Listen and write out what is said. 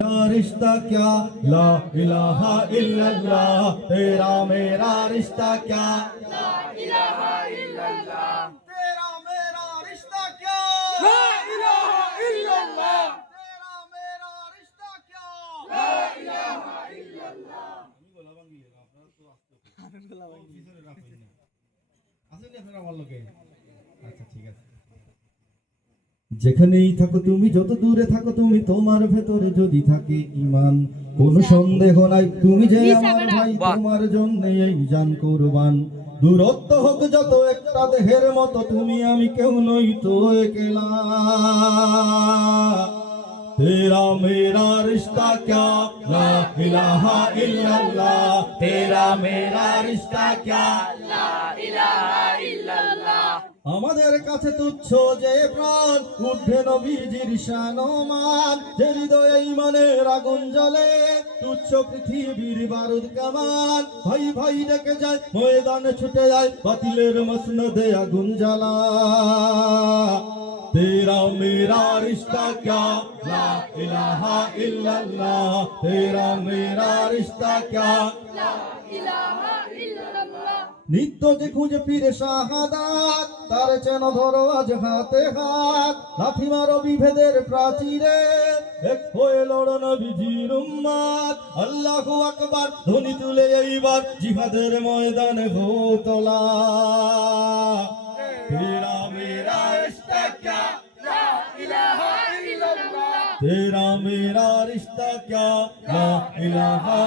रिश्ता क्या ला इलाहा इल्लल्लाह तेरा मेरा रिश्ता क्या ला इलाहा इल्लल्लाह तेरा मेरा रिश्ता क्या ला इलाहा इल्लल्लाह तेरा मेरा रिश्ता क्या ला इलाहा इल्लल्लाह আমি গলা ভাঙি গেলাম আপনারা তো আসতে গলা ভাঙি পিছনে রাখুন না আসেন আপনারা আমার লগে আচ্ছা ঠিক আছে যেখানেই থাকো তুমি যত দূরে থাকো তুমি তোমার ভেতরে যদি থাকে ঈমান কোনো সন্দেহ নাই তুমি যে আমার ভাই তোমার জন্য এই জান কুরবান দূরত্ব হোক যত একটা দেহের মতো তুমি আমি কেউ নই তো একলা तेरा मेरा रिश्ता क्या ला इलाहा इल्लल्लाह तेरा मेरा रिश्ता क्या লা ইলাহা ইল্লাল্লাহ আমাদের কাছে তুচ্ছ যে প্রাণ ঊর্ধ্বে নবীজির শানমান যে হৃদয়ে ঈমানের আগুন জ্বলে তুচ্ছ পৃথিবীর বারুদ কামান ভাই ভাই ডেকে যায় ময়দানে ছুটে যায় বাতিলের মসনদে আগুন জ্বালা तेरा मेरा रिश्ता क्या ला इलाहा इल्लल्लाह तेरा मेरा रिश्ता क्या লা ইলাহা ইল্লাল্লাহ নিত্য যে খুঁজে ফিরে শাহাদাত তার চেন ধরো আজ হাতে হাত লাথি মারো বিভেদের প্রাচীরে এক হয়ে লড়ো নবীজির উম্মত আল্লাহু আকবার ধ্বনি তুলে এইবার জিহাদের ময়দানে হো তোলা তেরা মেরা রিশতা क्या লা ইলাহা ইল্লাল্লাহ तेरा मेरा रिश्ता क्या ला इलाहा